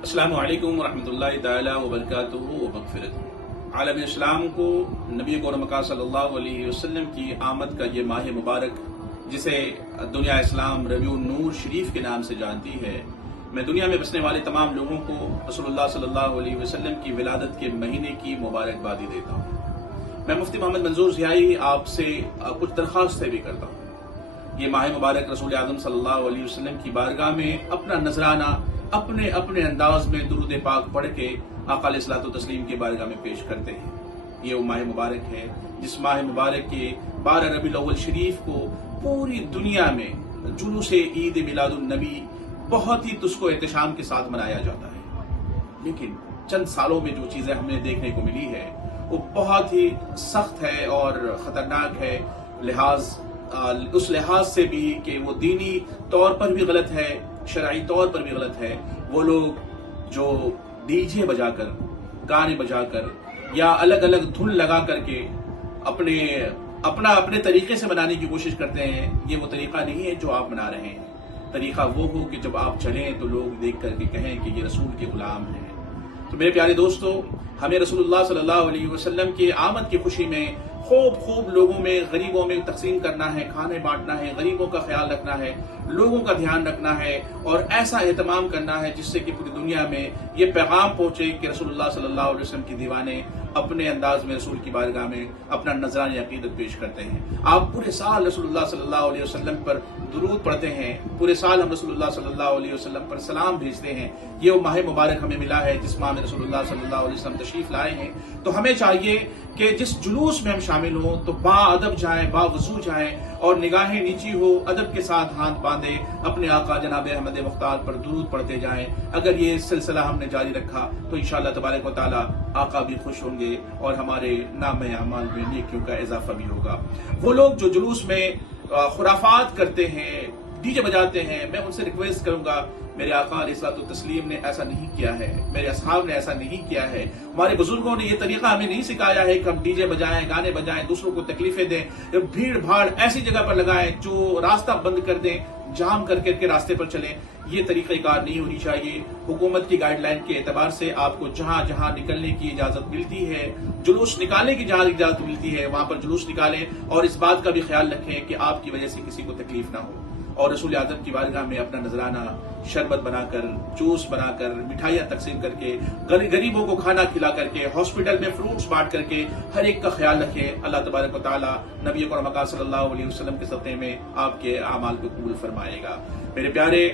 अस्सलामु अलैकुम वरहमतुल्लाहि ताला वबरकातुहू व मग़फ़िरतुहू। आलम इस्लाम को नबी करीम सल्लल्लाहु अलैहि वसल्लम की आमद का ये माह मुबारक, जिसे दुनिया इस्लाम रबीउन नूर शरीफ के नाम से जानती है, मैं दुनिया में बसने वाले तमाम लोगों को रसूलुल्लाह सल्लल्लाहु अलैहि वसल्लम की विलादत के महीने की मुबारकबादी देता हूँ। मैं मुफ्ती मोहम्मद मंजूर ज़ियाई आपसे कुछ दरख्वास्तें भी करता हूँ। ये माह मुबारक रसूल आज़म सल्लल्लाहु अलैहि वसल्लम की बारगाह में अपना नजराना अपने अपने अंदाज में दुरूद पाक पढ़ के आका अलैहिस्सलातु तस्लीम की बारगाह में पेश करते हैं। ये वो माह मुबारक है जिस माह मुबारक के 12 रबीउल अव्वल शरीफ को पूरी दुनिया में जुलूस ईद मिलादुन नबी बहुत ही तुस्को एहतशाम के साथ मनाया जाता है। लेकिन चंद सालों में जो चीजें हमें देखने को मिली है वो बहुत ही सख्त है और खतरनाक है, उस लिहाज से भी कि वो दीनी तौर पर भी गलत है, शरई तौर पर भी गलत है। वो लोग जो डीजे बजाकर, गाने बजाकर या अलग अलग धुन लगा करके अपने तरीके से मनाने की कोशिश करते हैं, ये वो तरीका नहीं है जो आप मना रहे हैं। तरीका वो हो कि जब आप चलें तो लोग देख करके कहें कि ये रसूल के गुलाम हैं। तो मेरे प्यारे दोस्तों, हमें रसूलुल्लाह सल्लल्लाहु अलैहि वसल्लम की आमद की खुशी में खूब लोगों में, गरीबों में तकसीम करना है, खाने बांटना है, गरीबों का ख्याल रखना है, लोगों का ध्यान रखना है और ऐसा एहतमाम करना है जिससे कि पूरी दुनिया में ये पैगाम पहुंचे कि रसूलुल्लाह सल्लल्लाहु अलैहि वसल्लम की दीवाने अपने अंदाज में रसूल की बारगाह में अपना नजरानी अकीदत पेश करते हैं। आप पूरे साल रसूलुल्लाह सल्लल्लाहु अलैहि वसल्लम पर दुरूद पढ़ते हैं, पूरे साल हम रसूलुल्लाह सल्लल्लाहु अलैहि वसल्लम पर सलाम भेजते हैं। ये वो माह मुबारक हमें मिला है जिस माह में रसूलुल्लाह सल्लल्लाहु अलैहि वसल्लम तशरीफ लाए हैं। तो हमें चाहिए कि जिस जुलूस में हम शामिल हों तो बाअदब जाएं, बावजू जाएं और निगाहें नीची हो, अदब के साथ हाथ बांधे अपने आका जनाब अहमद मुख्तार पर दुरूद पढ़ते जाएं। अगर ये सिलसिला हमने जारी रखा तो इंशाअल्लाह तबारक व तआला आका भी खुश होंगे और हमारे नाम अमाल में नेकियों का इजाफा भी होगा। वो लोग जो जुलूस में खुराफात करते हैं, डीजे बजाते हैं, मैं उनसे रिक्वेस्ट करूंगा, मेरे आका अलैहिस्सलातु तस्लीम ने ऐसा नहीं किया है, मेरे असहाब ने ऐसा नहीं किया है, हमारे बुजुर्गों ने ये तरीका हमें नहीं सिखाया है कि हम डीजे बजाएं, गाने बजाएं, दूसरों को तकलीफें दें, भीड़ भाड़ ऐसी जगह पर लगाएं जो रास्ता बंद कर दें, जाम करके रास्ते पर चलें। ये तरीक़ेकार नहीं होनी चाहिए। हुकूमत की गाइडलाइन के एतबार से आपको जहां जहां निकलने की इजाजत मिलती है, जुलूस निकालने की जहां इजाजत मिलती है, वहां पर जुलूस निकालें और इस बात का भी ख्याल रखें कि आपकी वजह से किसी को तकलीफ ना हो। और रसूल आज़म की बारगाह में अपना नजराना शरबत बनाकर, जूस बनाकर, मिठाइयाँ तकसीम करके, गरीबों को खाना खिला करके, हॉस्पिटल में फ्रूट्स बांट करके हर एक का ख्याल रखें। अल्लाह तबारक व तआला नबी करीम सल्लल्लाहु अलैहि वसल्लम के सदक़े में आपके आमाल को कबूल फरमाएगा। मेरे प्यारे,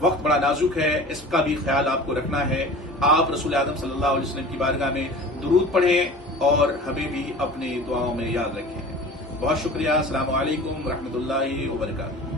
वक्त बड़ा नाजुक है, इसका भी ख्याल आपको रखना है। आप रसूल आज़म सल्लल्लाहु अलैहि वसल्लम की बारगाह में दुरूद पढ़ें और हमें भी अपनी दुआओं में याद रखें। बहुत शुक्रिया। अस्सलामु अलैकुम व रहमतुल्लाहि व बरकातुहू।